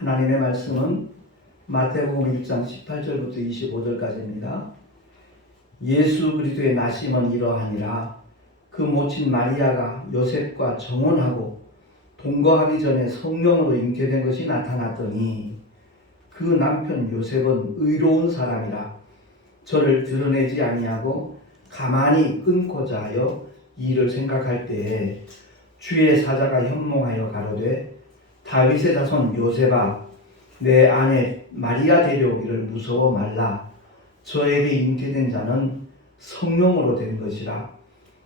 하나님의 말씀은 마태복음 1장 18절부터 25절까지입니다. 예수 그리스도의 나심은 이러하니라. 그 모친 마리아가 요셉과 정혼하고 동거하기 전에 성령으로 잉태된 것이 나타났더니 그 남편 요셉은 의로운 사람이라 저를 드러내지 아니하고 가만히 끊고자 하여 이를 생각할 때에 주의 사자가 현몽하여 가로되 다윗의 자손 요셉아 내 아내 마리아 데려오기를 무서워 말라. 저에게 잉태된 자는 성령으로 된 것이라.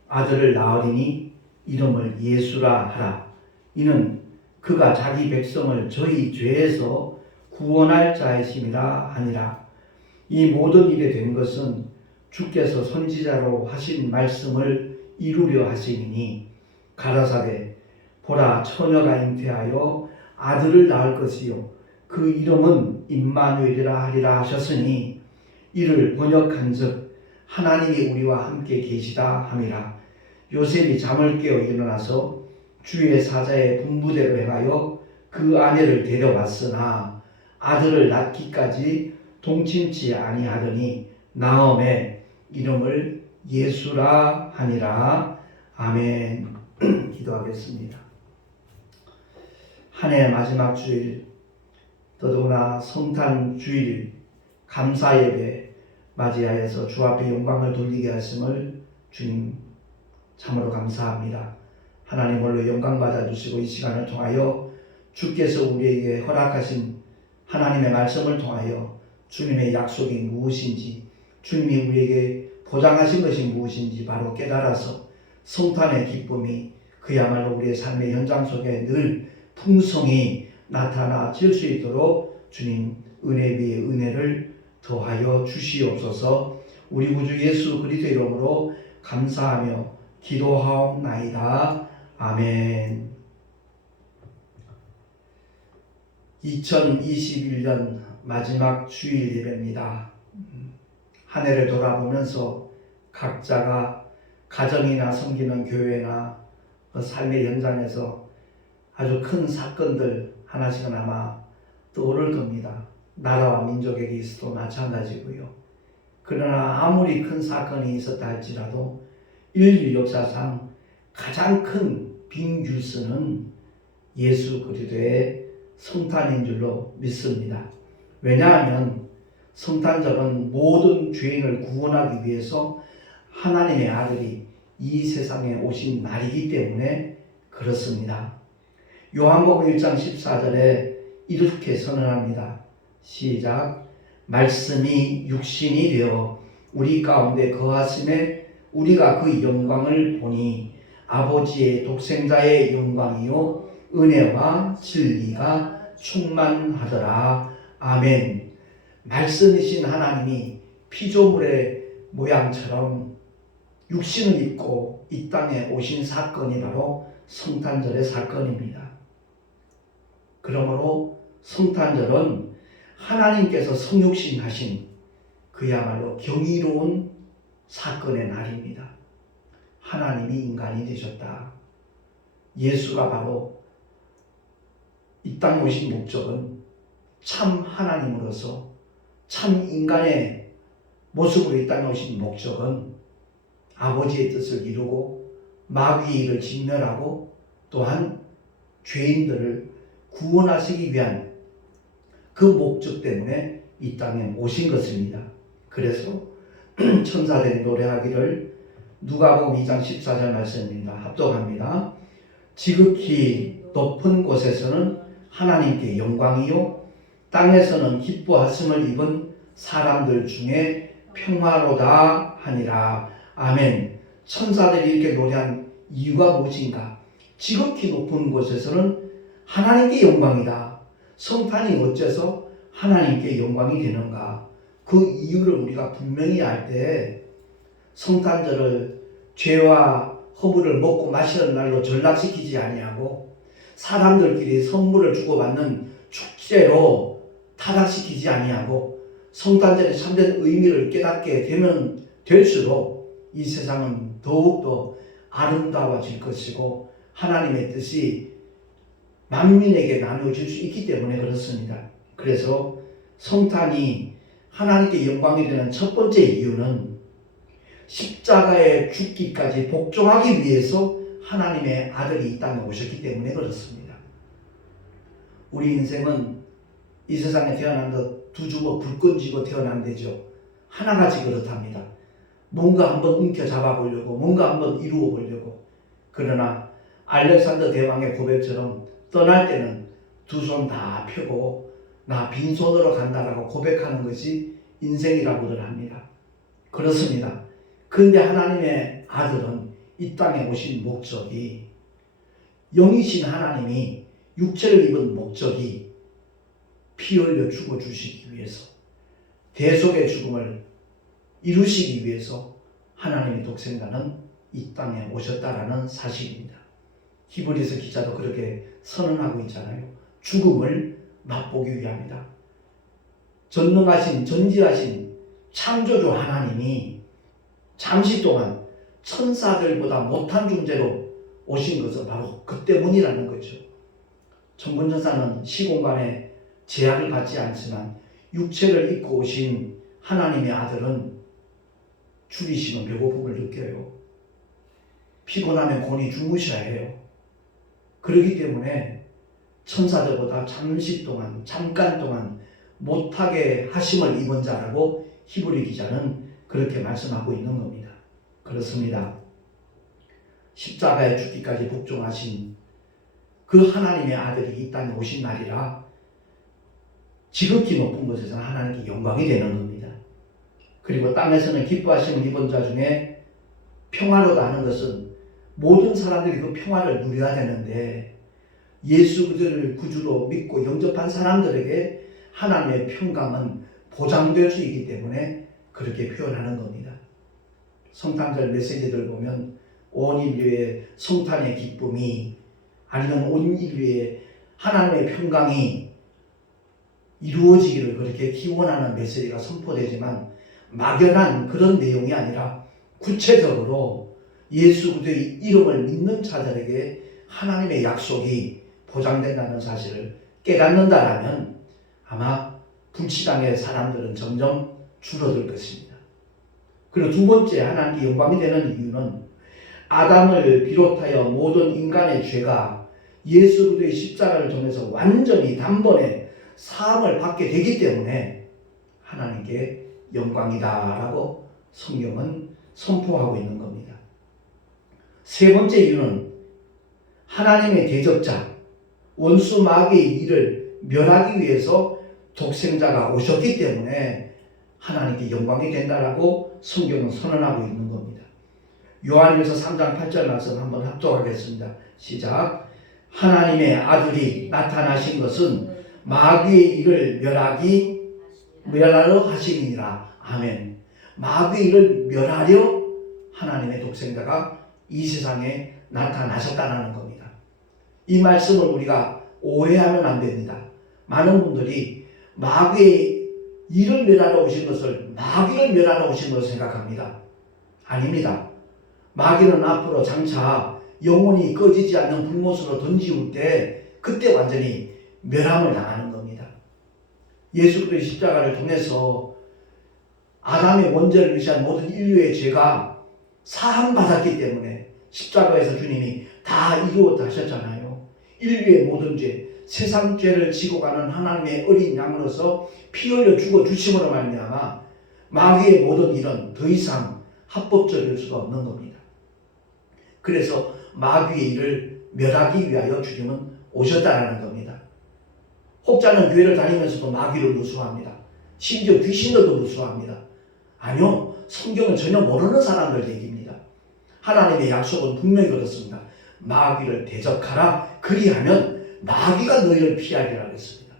아들을 낳으리니 이름을 예수라 하라. 이는 그가 자기 백성을 저희 죄에서 구원할 자이심이라 하니라. 이 모든 일에 된 것은 주께서 선지자로 하신 말씀을 이루려 하심이니 가라사대 보라 처녀가 잉태하여 아들을 낳을 것이요 그 이름은 임마누엘이라 하리라 하셨으니 이를 번역한즉 하나님이 우리와 함께 계시다 함이라. 요셉이 잠을 깨어 일어나서 주의 사자의 분부대로 행하여 그 아내를 데려왔으나 아들을 낳기까지 동침치 아니하더니 나음에 이름을 예수라 하니라. 아멘. 기도하겠습니다. 한 해 마지막 주일, 더더구나 성탄 주일 감사 예배 맞이하여서 주 앞에 영광을 돌리게 하심을 주님 참으로 감사합니다. 하나님 홀로 영광 받아주시고 이 시간을 통하여 주께서 우리에게 허락하신 하나님의 말씀을 통하여 주님의 약속이 무엇인지, 주님이 우리에게 보장하신 것이 무엇인지 바로 깨달아서 성탄의 기쁨이 그야말로 우리의 삶의 현장 속에 늘 풍성히 나타나질 수 있도록 주님 은혜 위에 은혜를 더하여 주시옵소서. 우리 구주 예수 그리스도의 이름으로 감사하며 기도하옵나이다. 아멘. 2021년 마지막 주일 예배입니다. 한 해를 돌아보면서 각자가 가정이나 섬기는 교회나 삶의 현장에서 아주 큰 사건들 하나씩은 아마 떠오를 겁니다. 나라와 민족에게 있어도 마찬가지고요. 그러나 아무리 큰 사건이 있었다 할지라도 인류 역사상 가장 큰 빅뉴스는 예수 그리스도의 성탄인 줄로 믿습니다. 왜냐하면 성탄절은 모든 죄인을 구원하기 위해서 하나님의 아들이 이 세상에 오신 날이기 때문에 그렇습니다. 요한복음 1장 14절에 이렇게 선언합니다. 시작. 말씀이 육신이 되어 우리 가운데 거하심에 우리가 그 영광을 보니 아버지의 독생자의 영광이요 은혜와 진리가 충만하더라. 아멘. 말씀이신 하나님이 피조물의 모양처럼 육신을 입고 이 땅에 오신 사건이 바로 성탄절의 사건입니다. 그러므로 성탄절은 하나님께서 성육신하신 그야말로 경이로운 사건의 날입니다. 하나님이 인간이 되셨다. 예수가 바로 이 땅에 오신 목적은 참 하나님으로서 참 인간의 모습으로 이 땅에 오신 목적은 아버지의 뜻을 이루고 마귀의 일을 진멸하고 또한 죄인들을 구원하시기 위한 그 목적 때문에 이 땅에 오신 것입니다. 그래서 천사들이 노래하기를 누가복음 2장 14절 말씀입니다. 합독합니다. 지극히 높은 곳에서는 하나님께 영광이요 땅에서는 기뻐하심을 입은 사람들 중에 평화로다 하니라. 아멘. 천사들이 이렇게 노래한 이유가 무엇인가? 지극히 높은 곳에서는 하나님께 영광이다. 성탄이 어째서 하나님께 영광이 되는가? 그 이유를 우리가 분명히 알 때 성탄절을 죄와 허물을 먹고 마시는 날로 전락시키지 아니하고 사람들끼리 선물을 주고받는 축제로 타락시키지 아니하고 성탄절의 참된 의미를 깨닫게 되면 될수록 이 세상은 더욱더 아름다워질 것이고 하나님의 뜻이 만민에게 나누어질 수 있기 때문에 그렇습니다. 그래서 성탄이 하나님께 영광이 되는 첫 번째 이유는 십자가에 죽기까지 복종하기 위해서 하나님의 아들이 이 땅에 오셨기 때문에 그렇습니다. 우리 인생은 이 세상에 태어난 것 두 주먹 불끈 쥐고 태어난 데죠. 하나같이 그렇답니다. 뭔가 한번 움켜잡아 보려고, 뭔가 한번 이루어 보려고. 그러나 알렉산더 대왕의 고백처럼 떠날 때는 두 손 다 펴고 나 빈손으로 간다라고 고백하는 것이 인생이라고들 합니다. 그렇습니다. 그런데 하나님의 아들은 이 땅에 오신 목적이, 영이신 하나님이 육체를 입은 목적이 피 흘려 죽어주시기 위해서, 대속의 죽음을 이루시기 위해서 하나님의 독생자는 이 땅에 오셨다라는 사실입니다. 히브리서 기자도 그렇게 선언하고 있잖아요. 죽음을 맛보기 위함이다. 전능하신, 전지하신 창조주 하나님이 잠시 동안 천사들보다 못한 존재로 오신 것은 바로 그 때문이라는 거죠. 천군천사는 시공간에 제약을 받지 않지만 육체를 입고 오신 하나님의 아들은 줄이시면 배고픔을 느껴요. 피곤하면 곤히 주무셔야 해요. 그렇기 때문에 천사들보다 잠깐 동안 못하게 하심을 입은 자라고 히브리 기자는 그렇게 말씀하고 있는 겁니다. 그렇습니다. 십자가에 죽기까지 복종하신 그 하나님의 아들이 이 땅에 오신 날이라 지극히 높은 곳에서 하나님께 영광이 되는 겁니다. 그리고 땅에서는 기뻐하심을 입은 자 중에 평화로다 하는 것은 모든 사람들이 그 평화를 누려야 되는데 예수 그리스도를 구주로 믿고 영접한 사람들에게 하나님의 평강은 보장될 수 있기 때문에 그렇게 표현하는 겁니다. 성탄절 메시지들 보면 온 인류의 성탄의 기쁨이, 아니면 온 인류의 하나님의 평강이 이루어지기를 그렇게 기원하는 메시지가 선포되지만 막연한 그런 내용이 아니라 구체적으로 예수 그리스도의 이름을 믿는 자들에게 하나님의 약속이 보장된다는 사실을 깨닫는다라면 아마 불신앙의 사람들은 점점 줄어들 것입니다. 그리고 두 번째 하나님께 영광이 되는 이유는 아담을 비롯하여 모든 인간의 죄가 예수 그리스도의 십자가를 통해서 완전히 단번에 사함을 받게 되기 때문에 하나님께 영광이다라고 성경은 선포하고 있는 겁니다. 세 번째 이유는 하나님의 대적자, 원수 마귀의 일을 멸하기 위해서 독생자가 오셨기 때문에 하나님께 영광이 된다라고 성경은 선언하고 있는 겁니다. 요한일서 3장 8절 말씀 한번 합독하겠습니다. 시작. 하나님의 아들이 나타나신 것은 마귀의 일을 멸하려 하심이니라. 아멘. 마귀의 일을 멸하려 하나님의 독생자가 이 세상에 나타나셨다는 겁니다. 이 말씀을 우리가 오해하면 안 됩니다. 많은 분들이 마귀의 일을 멸하러 오신 것을 마귀를 멸하러 오신 것으로 생각합니다. 아닙니다. 마귀는 앞으로 장차 영원히 꺼지지 않는 불못으로 던지울 때 그때 완전히 멸함을 당하는 겁니다. 예수 그리스도의 십자가를 통해서 아담의 원죄를 위시한 모든 인류의 죄가 사함받았기 때문에 십자가에서 주님이 다 이루었다 하셨잖아요. 인류의 모든 죄, 세상 죄를 지고 가는 하나님의 어린 양으로서 피 흘려 죽어 주심으로 말미암아 마귀의 모든 일은 더 이상 합법적일 수가 없는 겁니다. 그래서 마귀의 일을 멸하기 위하여 주님은 오셨다라는 겁니다. 혹자는 교회를 다니면서도 마귀를 무수합니다. 심지어 귀신들도 무수합니다. 아니요, 성경은 전혀 모르는 사람들 얘기입니다. 하나님의 약속은 분명히 그렇습니다. 마귀를 대적하라, 그리하면 마귀가 너희를 피하리라 그랬습니다.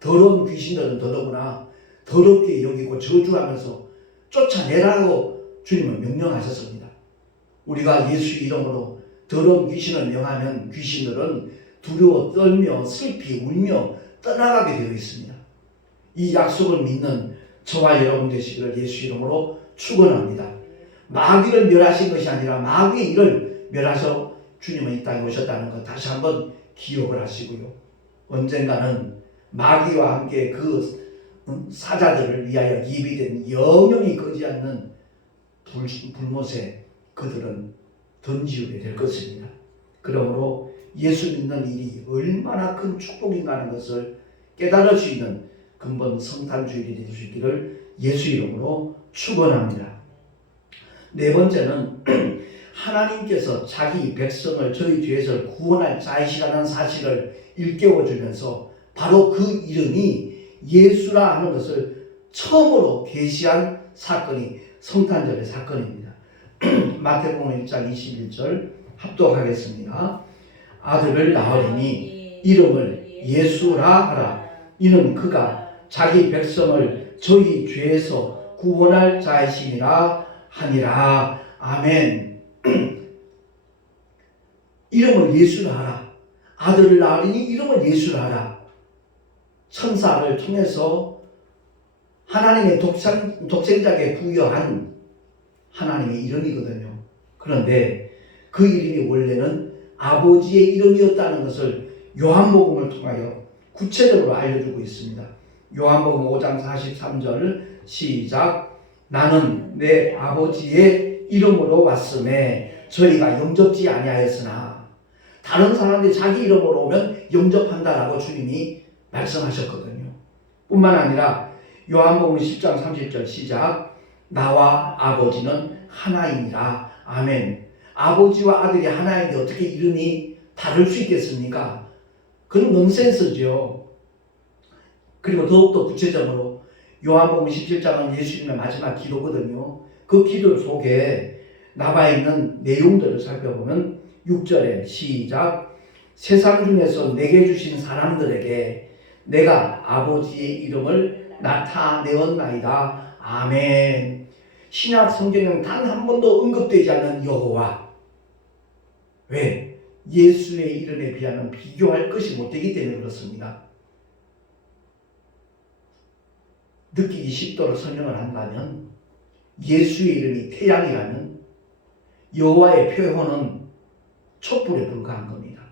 더러운 귀신들은 더더구나 더럽게 여기고 저주하면서 쫓아내라고 주님은 명령하셨습니다. 우리가 예수 이름으로 더러운 귀신을 명하면 귀신들은 두려워 떨며 슬피 울며 떠나가게 되어 있습니다. 이 약속을 믿는 저와 여러분 되시기를 예수 이름으로 축원합니다. 마귀를 멸하신 것이 아니라 마귀의 일을 멸하셔 주님은 이 땅에 오셨다는 것 다시 한번 기억을 하시고요. 언젠가는 마귀와 함께 그 사자들을 위하여 예비된 영영이 꺼지 않는 불못에 그들은 던지우게 될 것입니다. 그러므로 예수 믿는 일이 얼마나 큰 축복인가 하는 것을 깨달을 수 있는 근본 성탄주일이 될 수 있기를 예수 이름으로 축원합니다. 네 번째는 하나님께서 자기 백성을 저희 죄에서 구원할 자이시라는 사실을 일깨워주면서 바로 그 이름이 예수라 하는 것을 처음으로 계시한 사건이 성탄절의 사건입니다. 마태복음 1장 21절 합독하겠습니다. 아들을 낳으리니 이름을 예수라 하라. 이는 그가 자기 백성을 저희 죄에서 구원할 자이심이라 하니라. 아멘. 이름을 예수라 하라. 아들을 낳으리니 이름을 예수라 하라. 천사를 통해서 하나님의 독생자에게 부여한 하나님의 이름이거든요. 그런데 그 이름이 원래는 아버지의 이름이었다는 것을 요한복음을 통하여 구체적으로 알려주고 있습니다. 요한복음 5장 43절 시작. 나는 내 아버지의 이름으로 왔음에 저희가 영접지 아니하였으나. 다른 사람들이 자기 이름으로 오면 영접한다라고 주님이 말씀하셨거든요. 뿐만 아니라 요한복음 10장 30절 시작. 나와 아버지는 하나이니라. 아멘. 아버지와 아들이 하나인데 어떻게 이름이 다를 수 있겠습니까? 그건 넌센스죠. 그리고 더욱더 구체적으로 요한복음 17장은 예수님의 마지막 기도거든요. 그 기도 속에 나와 있는 내용들을 살펴보면 6절에 시작. 세상 중에서 내게 주신 사람들에게 내가 아버지의 이름을 나타내었나이다. 아멘. 신약 성경에는 단 한 번도 언급되지 않는 여호와. 왜? 예수의 이름에 비하면 비교할 것이 못되기 때문에 그렇습니다. 느끼기 쉽도록 설명을 한다면 예수의 이름이 태양이라면 여호와의 표현은 촛불에 불과한 겁니다.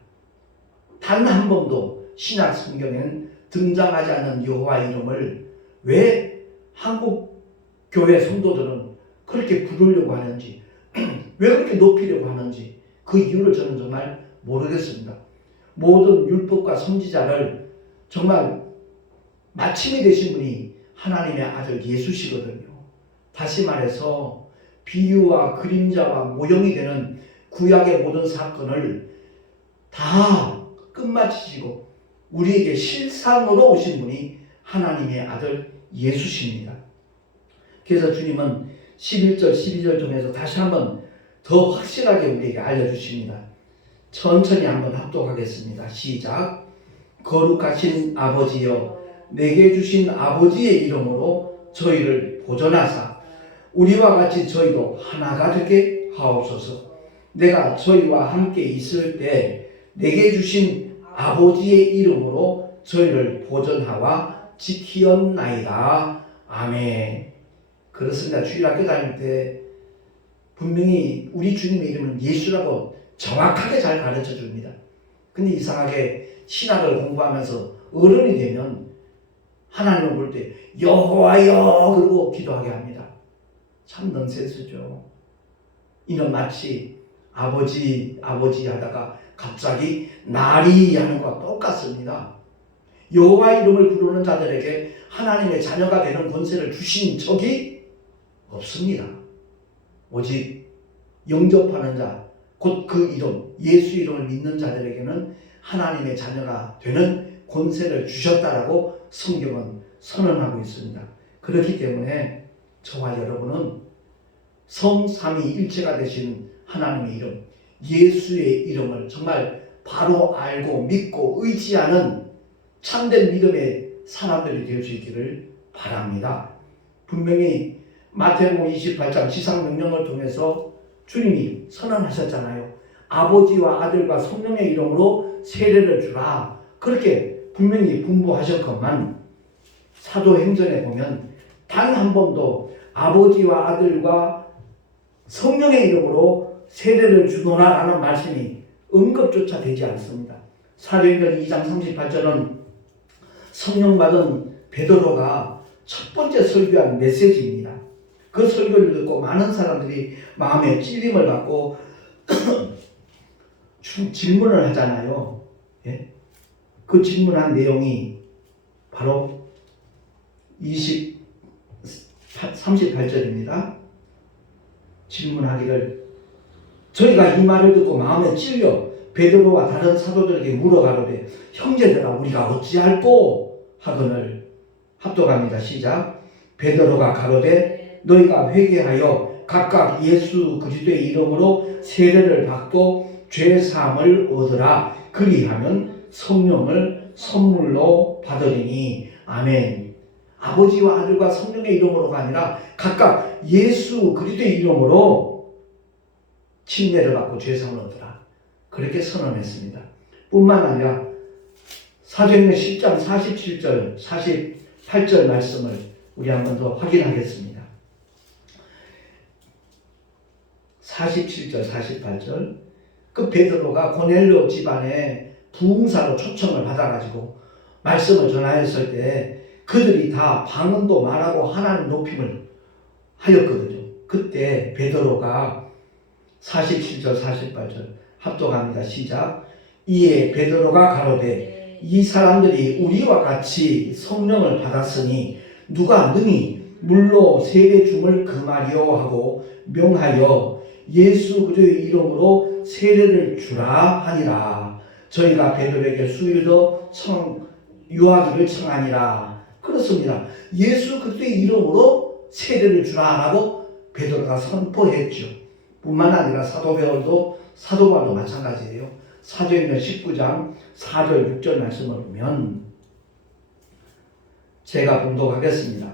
단 한 번도 신약 성경에는 등장하지 않는 여호와 이름을 왜 한국 교회 성도들은 그렇게 부르려고 하는지, 왜 그렇게 높이려고 하는지 그 이유를 저는 정말 모르겠습니다. 모든 율법과 선지자를 정말 마침이 되신 분이 하나님의 아들 예수시거든요. 다시 말해서 비유와 그림자와 모형이 되는 구약의 모든 사건을 다 끝마치시고 우리에게 실상으로 오신 분이 하나님의 아들 예수십니다. 그래서 주님은 11절 12절 중에서 다시 한번 더 확실하게 우리에게 알려주십니다. 천천히 한번 합독하겠습니다. 시작. 거룩하신 아버지여, 내게 주신 아버지의 이름으로 저희를 보존하사 우리와 같이 저희도 하나가 되게 하옵소서. 내가 저희와 함께 있을 때 내게 주신 아버지의 이름으로 저희를 보존하와 지키었나이다. 아멘. 그렇습니다. 주일학교 다닐 때 분명히 우리 주님의 이름은 예수라고 정확하게 잘 가르쳐 줍니다. 근데 이상하게 신학을 공부하면서 어른이 되면 하나님을 볼 때 여호와여 그러고 기도하게 합니다. 참 넌센스죠. 이는 마치 아버지 하다가 갑자기 나리 하는 것과 똑같습니다. 여호와 이름을 부르는 자들에게 하나님의 자녀가 되는 권세를 주신 적이 없습니다. 오직 영접하는 자, 곧 그 이름, 예수 이름을 믿는 자들에게는 하나님의 자녀가 되는 권세를 주셨다라고 성경은 선언하고 있습니다. 그렇기 때문에 저와 여러분은 성삼위일체가 되신 하나님의 이름, 예수의 이름을 정말 바로 알고 믿고 의지하는 참된 믿음의 사람들이 될 수 있기를 바랍니다. 분명히 마태복음 28장 지상명령을 통해서 주님이 선언하셨잖아요. 아버지와 아들과 성령의 이름으로 세례를 주라. 그렇게 분명히 분부하셨건만 사도행전에 보면 단 한 번도 아버지와 아들과 성령의 이름으로 세례를 주노라라는 말씀이 언급조차 되지 않습니다. 사도행전 2장 38절은 성령 받은 베드로가 첫 번째 설교한 메시지입니다. 그 설교를 듣고 많은 사람들이 마음에 찔림을 받고 질문을 하잖아요. 예? 그 질문한 내용이 바로 38절입니다. 질문하기를 저희가 이 말을 듣고 마음에 찔려 베드로와 다른 사도들에게 물어가로되 형제들아 우리가 어찌할꼬 하거늘. 합독합니다. 시작. 베드로가 가로되 너희가 회개하여 각각 예수 그리스도의 이름으로 세례를 받고 죄 사함을 얻으라. 그리하면 성령을 선물로 받으리니. 아멘. 아버지와 아들과 성령의 이름으로가 아니라 각각 예수 그리스도의 이름으로 침례를 받고 죄 사함을 얻으라. 그렇게 선언했습니다. 뿐만 아니라 사도행전 10장 47절 48절 말씀을 우리 한 번 더 확인하겠습니다. 47절 48절 그 베드로가 고넬료 집안에 부흥사로 초청을 받아가지고 말씀을 전하였을 때 그들이 다 방언도 말하고 하나님 높임을 하였거든요. 그때 베드로가 47절 48절 합독합니다. 시작. 이에 베드로가 가로되 이 사람들이 우리와 같이 성령을 받았으니 누가 능히 물로 세례 줌을 금하리요 하고 명하여 예수 그리스도의 이름으로 세례를 주라 하니라. 저희가 베드로에게 수일 더 유하기를 청하니라. 그렇습니다. 예수 그리스도의 이름으로 세례를 주라라고 베드로가 선포했죠. 뿐만 아니라 사도 바울도 마찬가지예요. 사도행전 19장 4절 6절 말씀을 보면 제가 봉독하겠습니다.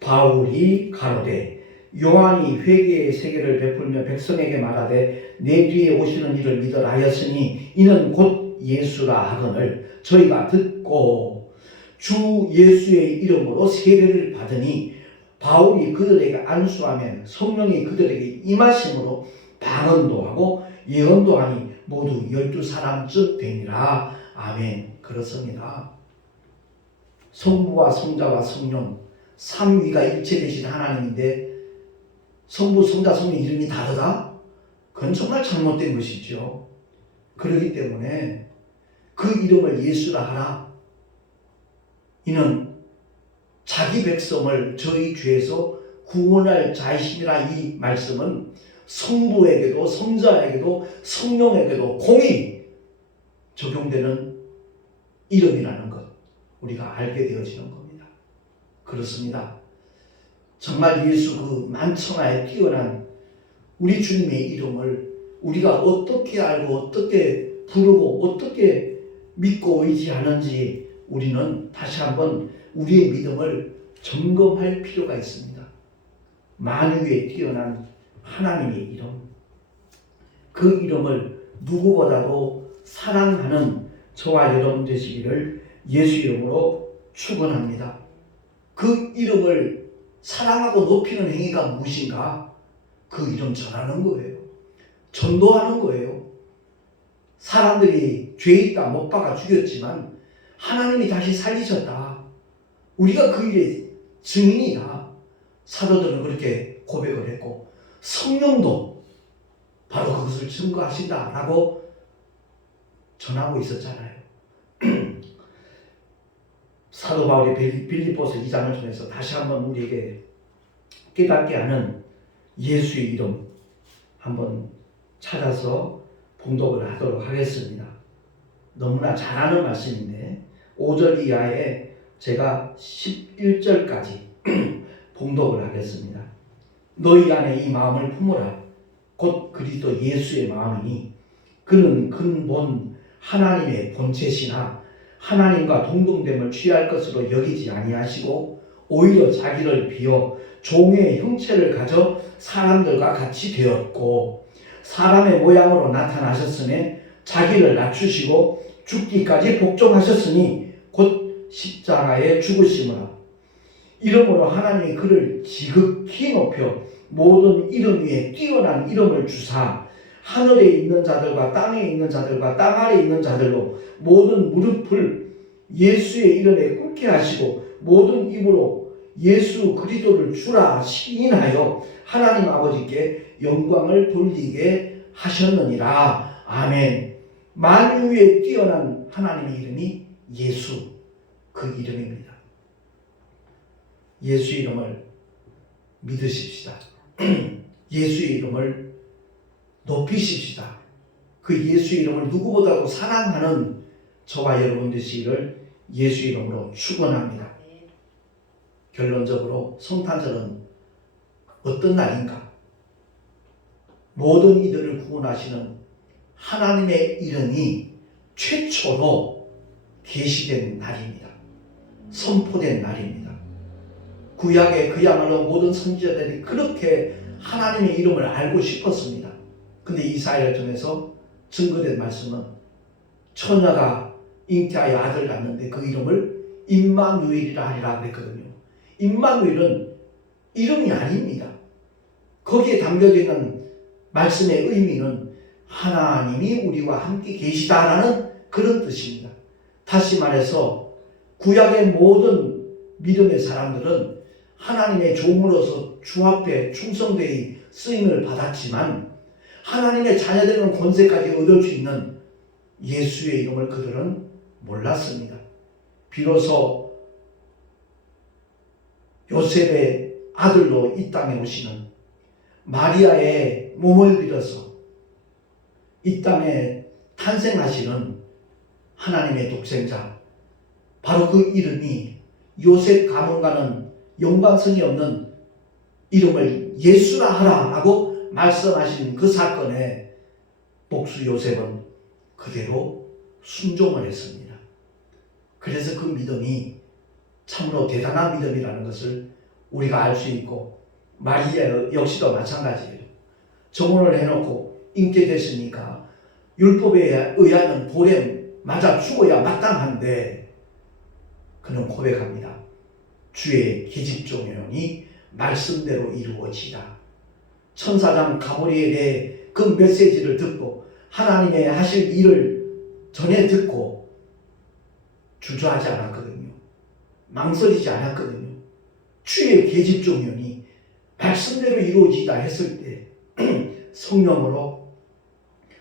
바울이 가로되 요한이 회개의 세계를 베풀며 백성에게 말하되 내 뒤에 오시는 이를 믿으라 하였으니 이는 곧 예수라 하거늘 저희가 듣고 주 예수의 이름으로 세례를 받으니 바울이 그들에게 안수하면 성령이 그들에게 임하심으로 방언도 하고 예언도 하니 모두 12사람쯤 되니라. 아멘. 그렇습니다. 성부와 성자와 성령 삼위가 일체되신 하나님인데 성부, 성자, 성령 이름이 다르다? 그건 정말 잘못된 것이죠. 그렇기 때문에 그 이름을 예수라 하라. 이는 자기 백성을 저희 죄에서 구원할 자이심이라. 이 말씀은 성부에게도 성자에게도 성령에게도 공히 적용되는 이름이라는 것 우리가 알게 되어지는 겁니다. 그렇습니다. 정말 예수 그 만천하에 뛰어난 우리 주님의 이름을 우리가 어떻게 알고 어떻게 부르고 어떻게 믿고 의지하는지 우리는 다시 한번 우리의 믿음을 점검할 필요가 있습니다. 만유에 뛰어난 하나님의 이름, 그 이름을 누구보다도 사랑하는 저와 여러분 되시기를 예수 이름으로 축원합니다. 그 이름을 사랑하고 높이는 행위가 무엇인가? 그 이름 전하는 거예요. 전도하는 거예요. 사람들이 죄 있다 못 박아 죽였지만 하나님이 다시 살리셨다. 우리가 그 일의 증인이다. 사도들은 그렇게 고백을 했고 성령도 바로 그것을 증거하신다라고 전하고 있었잖아요. 사도 바울이 빌립보서 2장을 통해서 다시 한번 우리에게 깨닫게 하는 예수의 이름 한번 찾아서 봉독을 하도록 하겠습니다. 너무나 잘 아는 말씀인데 5절 이하에 제가 11절까지 봉독을 하겠습니다. 너희 안에 이 마음을 품으라. 곧 그리스도 예수의 마음이니 그는 근본 하나님의 본체시나 하나님과 동등됨을 취할 것으로 여기지 아니하시고 오히려 자기를 비워 종의 형체를 가져 사람들과 같이 되었고 사람의 모양으로 나타나셨으며 자기를 낮추시고 죽기까지 복종하셨으니 곧 십자가에 죽으심으로 이름으로 하나님이 그를 지극히 높여 모든 이름 위에 뛰어난 이름을 주사 하늘에 있는 자들과 땅에 있는 자들과 땅 아래에 있는 자들로 모든 무릎을 예수의 이름에 꿇게 하시고 모든 입으로 예수 그리스도를 주라 시인하여 하나님 아버지께 영광을 돌리게 하셨느니라. 아멘. 만유에 뛰어난 하나님의 이름이 예수, 그 이름입니다. 예수 이름을 믿으십시다. 예수의 이름을 높이십시다. 그 예수 이름을 누구보다도 사랑하는 저와 여러분 되시기를 예수 이름으로 축원합니다. 결론적으로 성탄절은 어떤 날인가? 모든 이들을 구원하시는 하나님의 이름이 최초로 계시된 날입니다. 선포된 날입니다. 구약의 그야말로 모든 선지자들이 그렇게 하나님의 이름을 알고 싶었습니다. 근데 이사야를 통해서 증거된 말씀은 처녀가 잉태하여 아들 낳는데 그 이름을 임마누엘이라 하리라 그랬거든요. 임마누엘은 이름이 아닙니다. 거기에 담겨져 있는 말씀의 의미는 하나님이 우리와 함께 계시다라는 그런 뜻입니다. 다시 말해서 구약의 모든 믿음의 사람들은 하나님의 종으로서 주 앞에 충성되이 쓰임을 받았지만 하나님의 자녀되는 권세까지 얻을 수 있는 예수의 이름을 그들은 몰랐습니다. 비로소 요셉의 아들로 이 땅에 오시는 마리아의 몸을 빌어서 이 땅에 탄생하시는 하나님의 독생자, 바로 그 이름이 요셉 가문과는 연관성이 없는 이름을 예수라 하라 라고 말씀하신 그 사건에 복수 요셉은 그대로 순종을 했습니다. 그래서 그 믿음이 참으로 대단한 믿음이라는 것을 우리가 알 수 있고, 마리아 역시도 마찬가지예요. 정혼을 해놓고 잉태됐으니까 율법에 의하면 돌에 맞아 죽어야 마땅한데 그는 고백합니다. 주의 계집종연이 말씀대로 이루어지다. 천사장 가브리엘의 그 메시지를 듣고 하나님의 하실 일을 전에 듣고 주저하지 않았거든요. 망설이지 않았거든요. 주의 계집종연이 말씀대로 이루어지다 했을 때 성령으로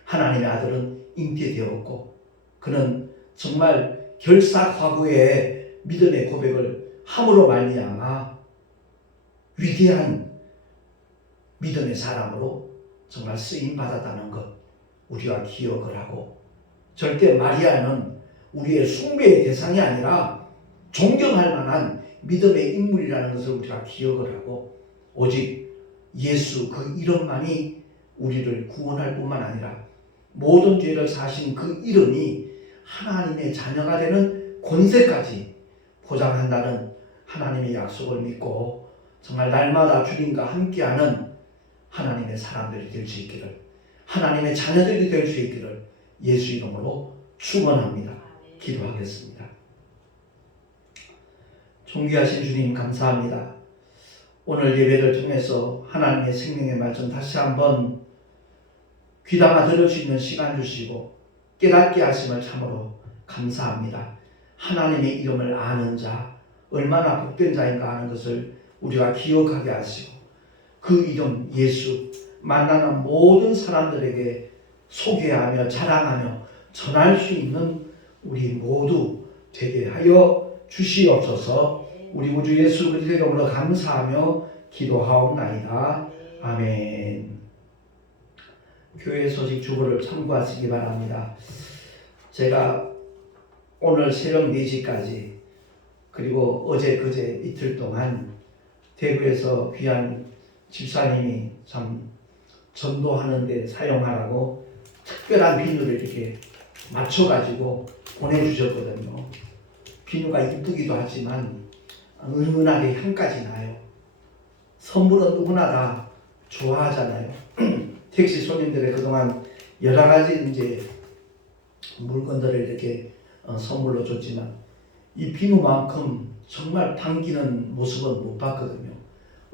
하나님의 아들은 잉태되었고, 그는 정말 결사과거의 믿음의 고백을 함으로 말미암아 위대한 믿음의 사람으로 정말 쓰임받았다는 것 우리가 기억을 하고, 절대 마리아는 우리의 숭배의 대상이 아니라 존경할 만한 믿음의 인물이라는 것을 우리가 기억을 하고, 오직 예수 그 이름만이 우리를 구원할 뿐만 아니라 모든 죄를 사신 그 이름이 하나님의 자녀가 되는 권세까지 보장한다는 하나님의 약속을 믿고 정말 날마다 주님과 함께하는 하나님의 사람들이 될 수 있기를, 하나님의 자녀들이 될 수 있기를 예수 이름으로 축원합니다. 기도하겠습니다. 존귀하신 주님 감사합니다. 오늘 예배를 통해서 하나님의 생명의 말씀 다시 한번 귀담아 들을 수 있는 시간 주시고 깨닫게 하심을 참으로 감사합니다. 하나님의 이름을 아는 자, 얼마나 복된 자인가 하는 것을 우리가 기억하게 하시고, 그 이름 예수 만나는 모든 사람들에게 소개하며 자랑하며 전할 수 있는 우리 모두 되게 하여 주시옵소서. 우리 우주 예수 그리스도의 이름으로 감사하며 기도하옵나이다. 아멘. 교회 소식 주보를 참고하시기 바랍니다. 제가 오늘 새벽 4시까지 그리고 어제 그제 이틀 동안 대구에서 귀한 집사님이 참 전도하는 데 사용하라고 특별한 비누를 이렇게 맞춰가지고 보내주셨거든요. 비누가 이쁘기도 하지만 은은하게 향까지 나요. 선물은 누구나 다 좋아하잖아요. 택시 손님들의 그동안 여러 가지 이제 물건들을 이렇게 선물로 줬지만 이 비누만큼 정말 반기는 모습은 못 봤거든요.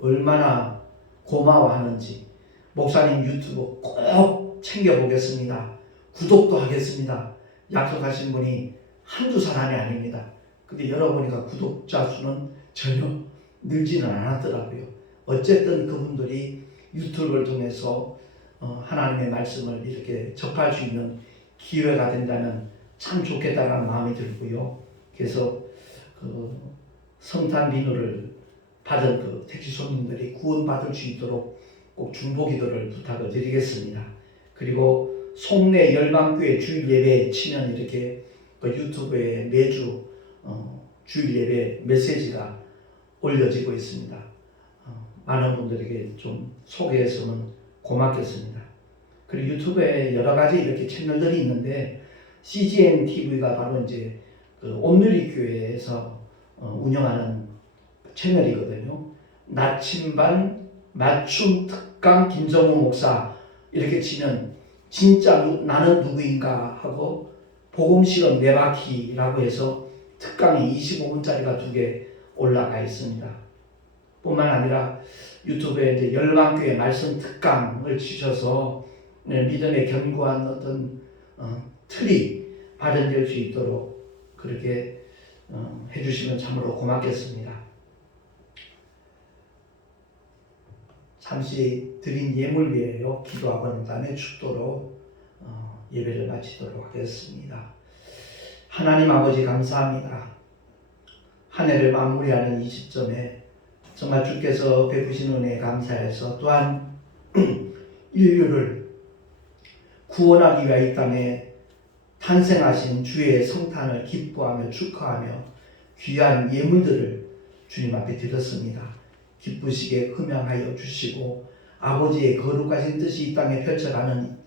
얼마나 고마워하는지. 목사님 유튜브 꼭 챙겨보겠습니다. 구독도 하겠습니다. 약속하신 분이 한두 사람이 아닙니다. 근데 열어보니까 구독자 수는 전혀 늘지는 않았더라고요. 어쨌든 그분들이 유튜브를 통해서 하나님의 말씀을 이렇게 접할 수 있는 기회가 된다면 참 좋겠다는 마음이 들고요. 그래서 그 성탄 비누를 받은 그 택시 손님들이 구원받을 수 있도록 꼭 중보기도를 부탁을 드리겠습니다. 그리고 송내 열방교회 주일 예배 치면 이렇게 그 유튜브에 매주 주일 예배 메시지가 올려지고 있습니다. 많은 분들에게 좀 소개했으면 고맙겠습니다. 그리고 유튜브에 여러 가지 이렇게 채널들이 있는데 CGN TV가 바로 이제 그 온누리 교회에서 운영하는 채널이거든요. 나침반 맞춤 특강 김정우 목사 이렇게 치면 진짜 나는 누구인가 하고 복음실험 4바퀴라고 해서 특강이 25분짜리가 2개 올라가 있습니다. 뿐만 아니라 유튜브에 이제 열방교회 말씀 특강을 치셔서 믿음에 견고한 어떤 틀이 마련될 수 있도록 그렇게 해주시면 참으로 고맙겠습니다. 잠시 드린 예물 위에요. 기도하고 난 다음에 축도로 예배를 마치도록 하겠습니다. 하나님 아버지 감사합니다. 한 해를 마무리하는 이 시점에 정말 주께서 베푸신 은혜에 감사해서 또한 인류를 구원하기 위하여 이 땅에 탄생하신 주의 성탄을 기뻐하며 축하하며 귀한 예물들을 주님 앞에 드렸습니다. 기쁘시게 흠양하여 주시고 아버지의 거룩하신 뜻이 이 땅에 펼쳐가는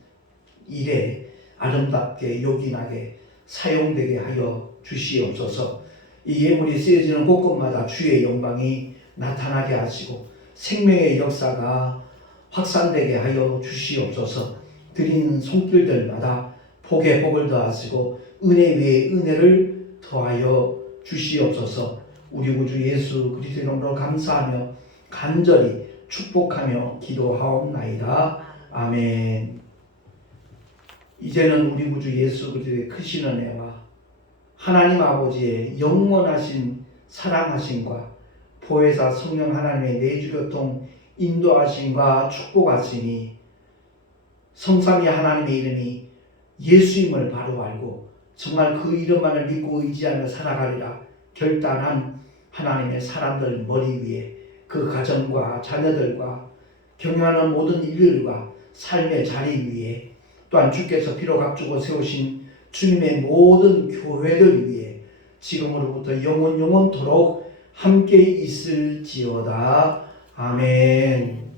일에 아름답게 요긴하게 사용되게 하여 주시옵소서. 이 예물이 쓰여지는 곳곳마다 주의 영광이 나타나게 하시고 생명의 역사가 확산되게 하여 주시옵소서. 드리는 손길들마다 복에 복을 더하시고 은혜 위에 은혜를 더하여 주시옵소서. 우리 구주 예수 그리스도 이름으로 감사하며 간절히 축복하며 기도하옵나이다. 아멘. 이제는 우리 구주 예수 그리스도의 크신 은혜와 하나님 아버지의 영원하신 사랑하심과 보혜사 성령 하나님의 내주교통 인도하심과 축복하심이 성삼위 하나님의 이름이 예수임을 바로 알고 정말 그 이름만을 믿고 의지하며 살아가리라 결단한 하나님의 사람들 머리 위에 그 가정과 자녀들과 경영하는 모든 일들과 삶의 자리 위에 또한 주께서 피로 값주고 세우신 주님의 모든 교회들 위에 지금으로부터 영원토록 함께 있을지어다. 아멘.